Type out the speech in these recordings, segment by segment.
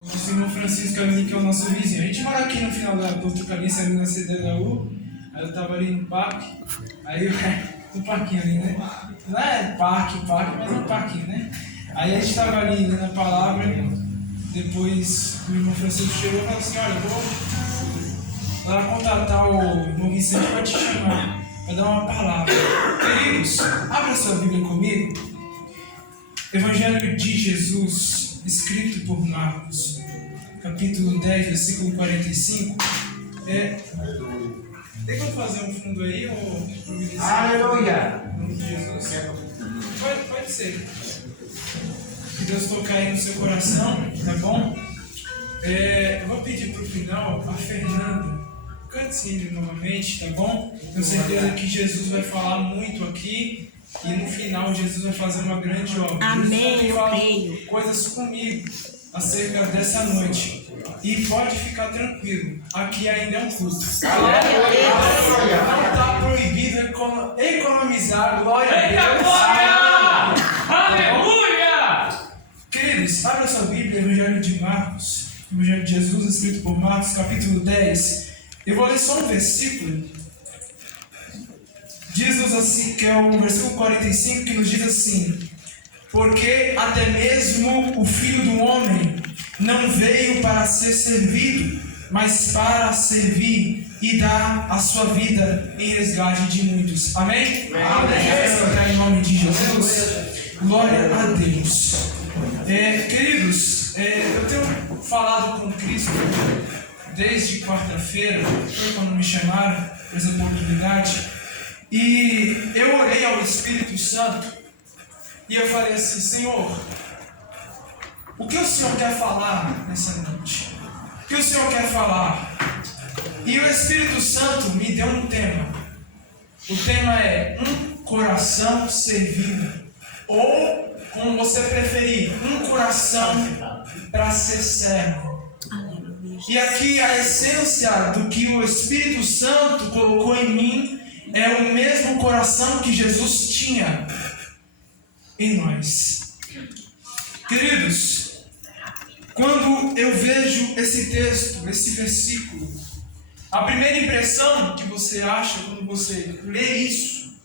O irmão Francisco ali, que é o nosso vizinho. A gente mora aqui no final da Portugalista, ali na CDHU. Aí eu tava ali no parque. Aí no parquinho ali, né? Não é parque, mas é um parquinho, né? Aí a gente tava ali lendo a palavra. Depois o irmão Francisco chegou e falou assim: olha, eu vou lá contatar o irmão Vicente para te chamar, para dar uma palavra. Queridos, abra sua Bíblia comigo. Evangelho de Jesus, escrito por Marcos, capítulo 10, versículo 45. Tem como fazer um fundo aí, ou providenciar? Aleluia! Em nome de Jesus? Pode ser. Que Deus tocar aí no seu coração, tá bom? Eu vou pedir pro final a Fernanda. Cante ele novamente, tá bom? Tenho certeza que Jesus vai falar muito aqui. E no final Jesus vai fazer uma grande obra. Amém, Jesus vai creio. falar coisas comigo acerca dessa noite. E pode ficar tranquilo, aqui ainda é um culto. Não está proibido economizar, glória a Deus. Aleluia! Queridos, abra sua Bíblia, Evangelho de Marcos, Evangelho de Jesus, escrito por Marcos, capítulo 10. Eu vou ler só um versículo. Diz-nos assim, que é o versículo 45, que nos diz assim: porque até mesmo o Filho do Homem não veio para ser servido, mas para servir e dar a sua vida em resgate de muitos. Amém? Amém. Em nome de Jesus. Glória a Deus. Queridos, eu tenho falado com Cristo desde quarta-feira, foi quando me chamaram para essa oportunidade. E eu orei ao Espírito Santo e eu falei assim: Senhor, o que o Senhor quer falar nessa noite? O que o Senhor quer falar? E o Espírito Santo me deu um tema. O tema é um coração servido, ou, como você preferir, um coração para ser servo. E aqui a essência do que o Espírito Santo colocou em mim é o mesmo coração que Jesus tinha em nós. Queridos, quando eu vejo esse texto, esse versículo, a primeira impressão que você acha quando você lê isso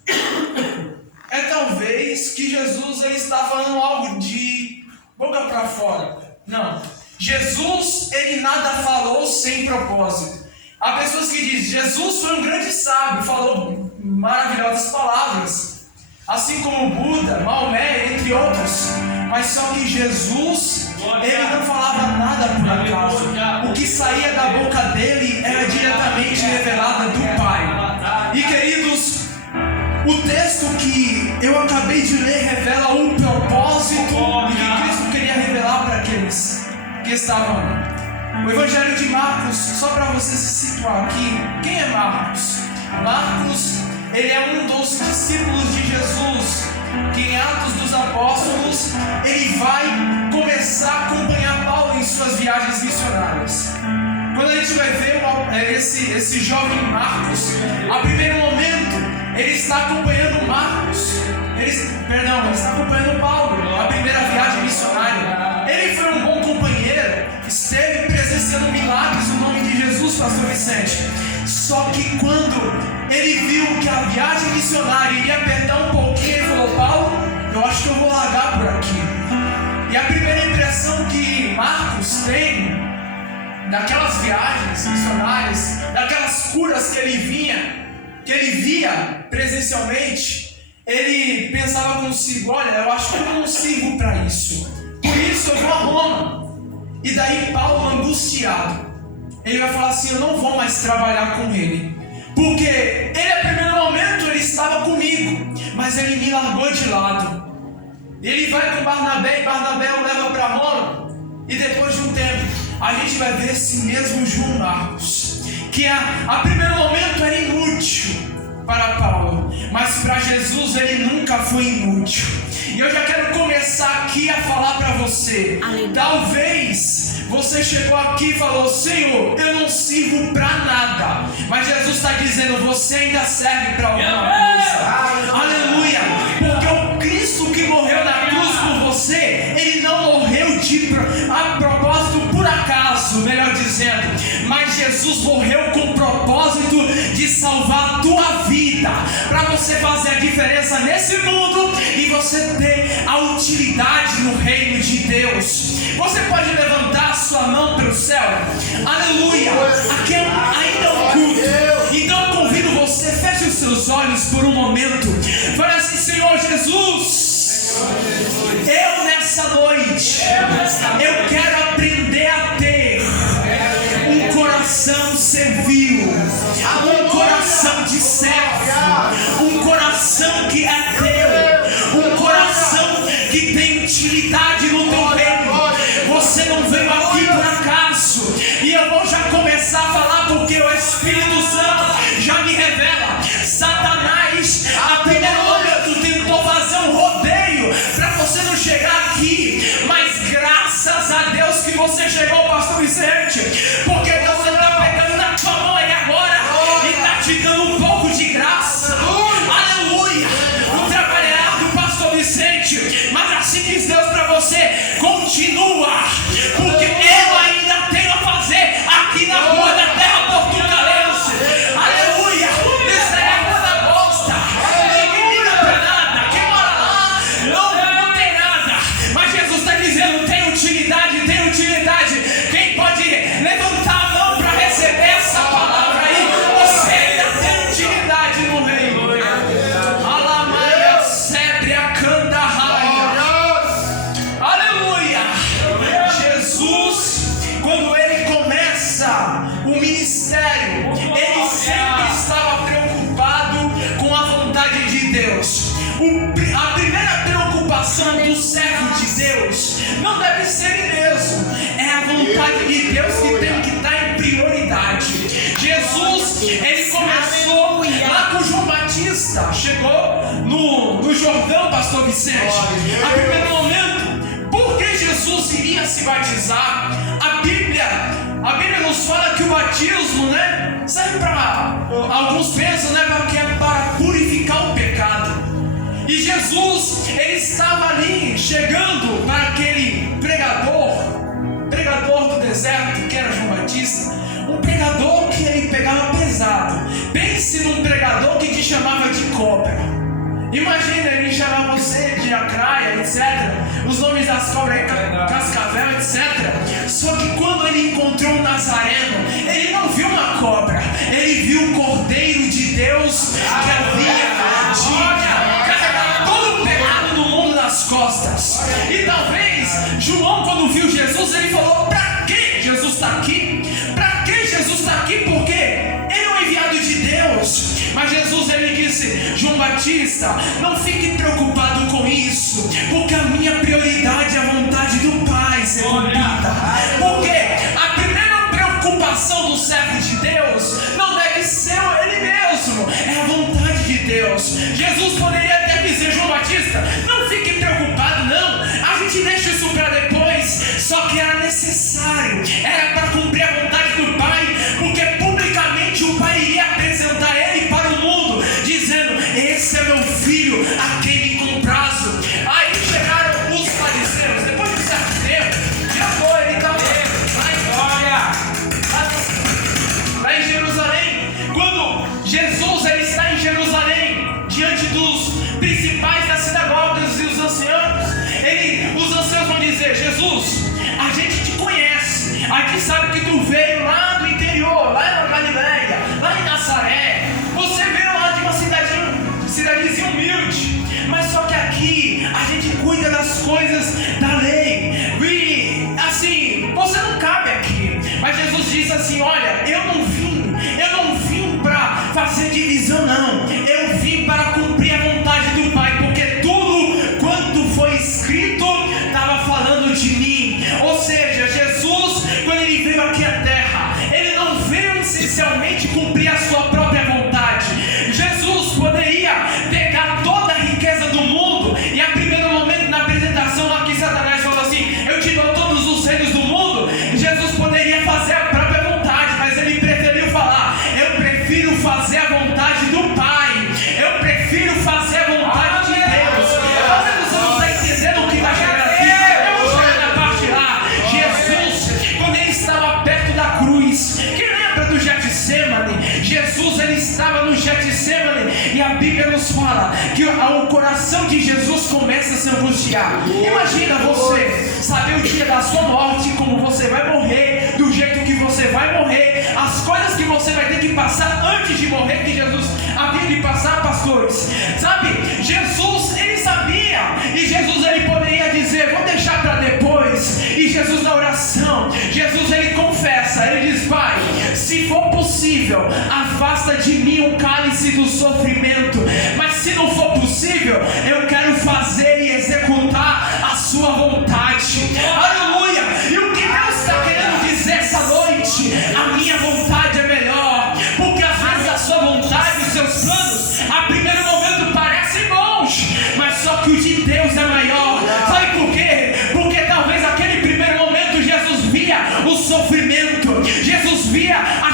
é talvez que Jesus ele está falando algo de boca para fora. Não. Jesus, ele nada falou sem propósito. Há pessoas que dizem: Jesus foi um grande sábio, falou maravilhosas palavras, assim como Buda, Maomé, entre outros. Mas só que Jesus, ele não falava nada por acaso. O que saía da boca dele era diretamente revelado do Pai. E queridos, o texto que eu acabei de ler revela um propósito que Cristo queria revelar para aqueles que estavam lá. O Evangelho de Marcos, só para você se situar aqui, quem é Marcos? Marcos, ele é um dos discípulos de Jesus, que em Atos dos Apóstolos, ele vai começar a acompanhar Paulo em suas viagens missionárias. Quando a gente vai ver esse jovem Marcos, a primeiro momento, ele está acompanhando Marcos, ele está acompanhando Paulo, a primeira viagem missionária. Ele foi um bom companheiro, esteve presenciando milagres no nome de Jesus, pastor Vicente. Só que quando ele viu que a viagem missionária iria apertar um pouquinho, ele falou: Paulo, eu acho que eu vou largar por aqui. E a primeira impressão que Marcos tem daquelas viagens missionárias, daquelas curas que ele via presencialmente, ele pensava consigo: olha, eu acho que eu não sirvo para isso, por isso eu vou a Roma. E daí Paulo, angustiado, ele vai falar assim: eu não vou mais trabalhar com ele, porque ele, a primeiro momento, ele estava comigo, mas ele me largou de lado. Ele vai com Barnabé, e Barnabé o leva para Roma. E depois de um tempo, a gente vai ver esse mesmo João Marcos, que a primeiro momento era inútil para Paulo, mas para Jesus ele nunca foi inútil. E eu já quero começar aqui a falar para você. Talvez você chegou aqui e falou: Senhor, eu não sirvo para nada, mas Jesus está dizendo: você ainda serve para alguma coisa. Aleluia! Porque o Cristo que morreu na cruz por você, ele não morreu a propósito por caso, melhor dizendo, mas Jesus morreu com o propósito de salvar a tua vida, para você fazer a diferença nesse mundo e você ter a utilidade no reino de Deus. Você pode levantar a sua mão para o céu? Aleluia! Aqui ainda é um culto, então eu convido você, feche os seus olhos por um momento. Fale assim: Senhor Jesus, eu nessa noite, eu quero aprender a ter um coração servil, um coração de servo, um coração que é teu, um coração que tem utilidade no teu reino. Você não veio aqui por acaso, e eu vou já começar a falar porque o Espírito Santo já me revela. Satanás, a primeiro momento, tentou fazer um rodeio para você não chegar aqui, mas graças a Deus que você chegou, pastor Vicente, porque você está pegando na tua mão aí agora e está te dando um pouco de graça. Aleluia! O trabalho é árduo, pastor Vicente, mas assim diz Deus para você: continua, porque eu ainda tenho a fazer aqui na rua da terra portugalense. Aleluia! Isso é a coisa bosta. Ninguém liga pra nada. Quem mora lá não tem nada. Mas Jesus está dizendo: tem utilidade, tem utilidade. Quem pode levantar a mão para receber essa palavra aí? Você ainda tem utilidade no reino. Alamaia Sébria Canda Raia. Aleluia! Jesus, quando ele começa o ministério, ele sempre estava preocupado com a vontade de Deus. A primeira preocupação do servo de Deus não deve ser ele mesmo, é a vontade de Deus que tem que estar em prioridade. Jesus, ele começou lá com João Batista, chegou no Jordão, pastor Vicente. A primeiro momento, por que Jesus iria se batizar? A Bíblia nos fala que o batismo, serve para, alguns pensam, que é para purificar o pecado. E Jesus, ele estava ali, chegando para aquele pregador do deserto, que era João Batista, um pregador que ele pegava pesado. Pense num pregador que te chamava de cobra. Imagina, ele chamava você de acraia, etc. Os nomes das cobras, cascavel, etc. Só que quando ele encontrou um Nazareno, ele não viu uma cobra, ele viu o Cordeiro de Deus que havia carregado todo o pecado do mundo nas costas. E talvez João, quando viu Jesus, ele falou: para que Jesus está aqui? Para que Jesus está aqui? Porque ele é um enviado de Deus. Mas Jesus, ele disse: João Batista, não fique preocupado com isso, porque a minha prioridade é a vontade do Pai ser cumprida. Porque a primeira preocupação do servo de Deus não deve ser ele mesmo, é a vontade de Deus. Jesus poderia até dizer: João Batista, não fique preocupado, não, a gente deixa isso para depois. Só que era necessário, era para cumprir a vontade do Pai, porque publicamente o Pai iria apresentar ele para o mundo, dizendo: esse é meu filho, a quem me comprazo. Aí chegaram os fariseus, depois de um certo tempo, já foi, ele estava lá em Jerusalém. Quando Jesus, ele está em Jerusalém, diante dos principais das sinagogas e os anciãos, os anciãos vão dizer: Jesus, a gente te conhece, a gente sabe que tu veio lá do interior, lá na Galileia, lá em Nazaré. Você veio lá de uma cidadezinha humilde, mas só que aqui a gente cuida das coisas da lei. E assim, você não cabe aqui. Mas Jesus diz assim: olha, eu não vim para fazer divisão, não. Eu vim para cumprir a vontade do Pai, porque tudo quanto foi escrito estava falando de mim. Ou seja, Jesus, quando ele veio aqui à terra, ele não veio essencialmente cumprir a sua própria vontade. Jesus poderia pegar toda a riqueza do mundo e a primeiro momento, na apresentação lá que Satanás falou assim: eu te dou todos os reinos do mundo. Jesus poderia fazer a própria vontade, mas ele preferiu falar: eu prefiro fazer a vontade do Pai, eu prefiro fazer a vontade de Deus. Talvez você não está entendendo o que vai chegar aqui. Eu vou chegar na parte lá. Jesus, quando ele estava perto estava no Getsemane, e a Bíblia nos fala que o coração de Jesus começa a se angustiar. Imagina você saber o dia da sua morte, como você vai morrer, do jeito que você vai morrer, as coisas que você vai ter que passar antes de morrer, que Jesus havia de passar, pastores. Sabe, Jesus, ele sabia, e Jesus ele poderia dizer, vou deixar para depois. E Jesus na oração, Jesus ele confessa, ele diz, Pai, se for possível, afasta de mim o cálice do sofrimento, mas se não for possível, eu quero fazer e executar a sua vontade. Aleluia! E o que Deus está querendo dizer essa noite? A minha vontade é melhor, porque às vezes a sua vontade, os seus planos, a primeiro momento parecem bons, mas só que o de Deus é maior. Sabe por quê? Porque talvez naquele primeiro momento Jesus via o sofrimento, Jesus via a